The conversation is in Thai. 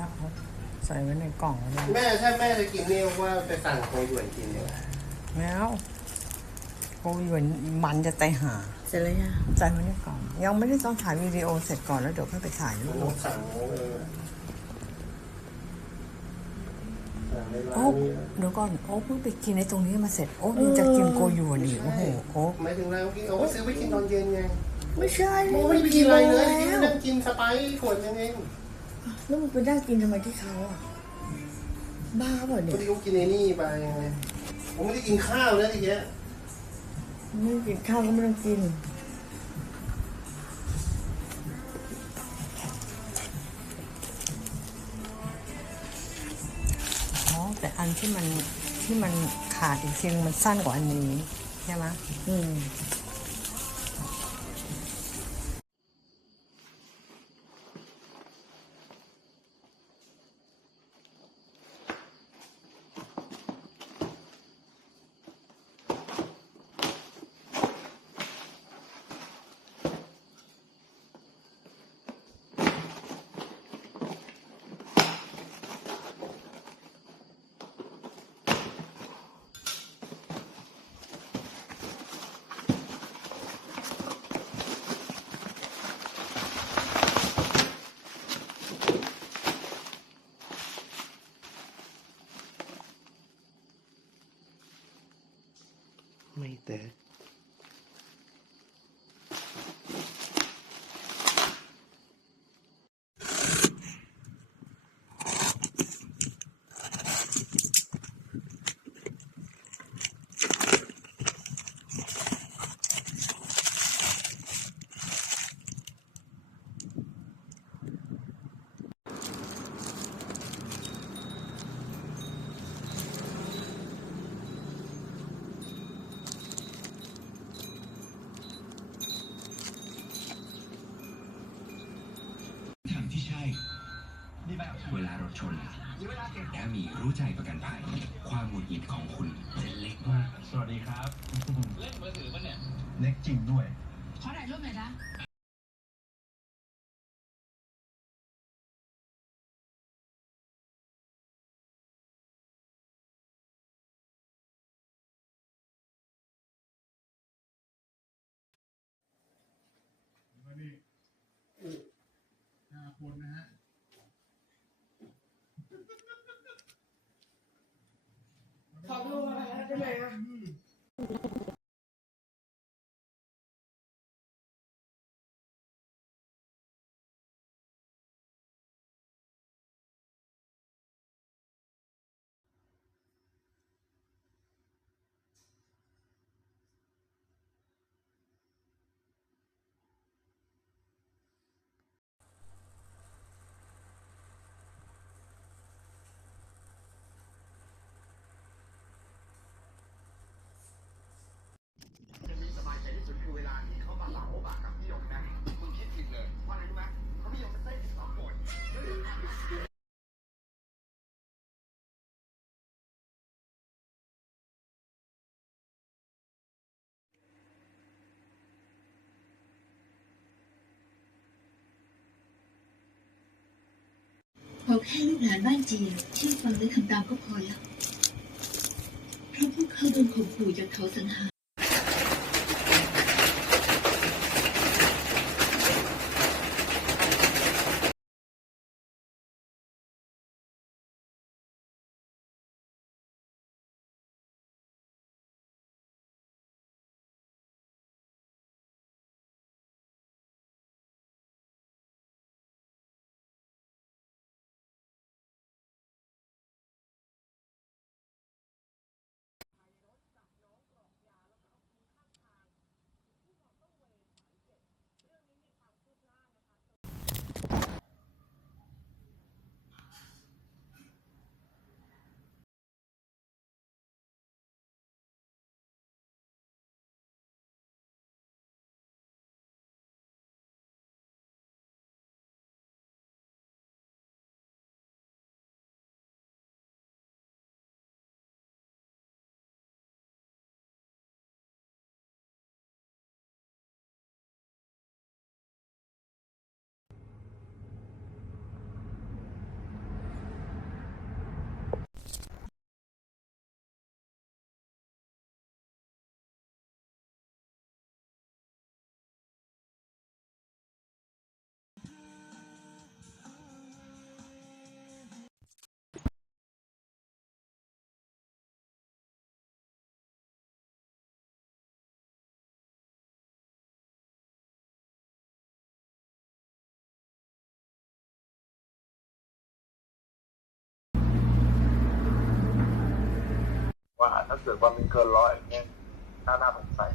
ถ้าเขาใส่ไว้ในกล่องแล้วแม่ถ้าแม่จะกินเนี่ยว่าไปสั่งโคยวนกินเนี่ยแล้วโอ้ยเหมือนมันจะไตายหาเสร็จแล้วยังใส่ไว้ในกล่อง ยังไม่ได้ต้องถ่ายวิดีโอเสร็จก่อนแล้วเดี๋ยวค่อยไปถ่ายรูปสั่งเออสั่งในร้าโอ้นนี้เดี๋ยวก่อนโอ้เพิ่งไปกินในตรงนี้มาเสร็จโอ้ยังจะกินโกยวนอีกโอ้โหโอ้หมายถึงเรากินเอาไปซื้อไว้กินตอนเย็นไงไม่ใช่โอ้ไม่ได้กิกินอะไรแล้เลยกินวนั่งกินสไปซ์ขวดยังเอง แล้วมันไปนั่งกินทำไมที่เขาอะ บ้าเปล่าพเนี่อยดีเขากินไอ้นี่ไปไงผมไม่ได้กินข้าวนะทีเนี้ยไม่กินข้าวก็ไม่ต้องกิน อ๋อ แต่อันที่มันที่มันขาดอีกทีนึงมันสั้นกว่าอันนี้ใช่ไหมอืม ไม่แตก ทางที่ใช่ เวลารถชนถ้ามีรู้ใจประกันภัย ความหงุดหงิดของคุณจะเล็กมาก สวัสดีครับ เล่นมือถือปะเนี่ย เล็กจริงด้วย ขอถ่ายรูปหน่อยนะห้าคนนะฮะ ขอดู อะไอแค่ลูกหลานบ้านจีนเชื่อฟังและทำตามก็พอแล้วเพราะพวกเขาโดนข่มขู่จากเขาสังหา ว่าถ้าเกิดว่ามันเกินร้อยเนี่ยน่าน่าสงสัย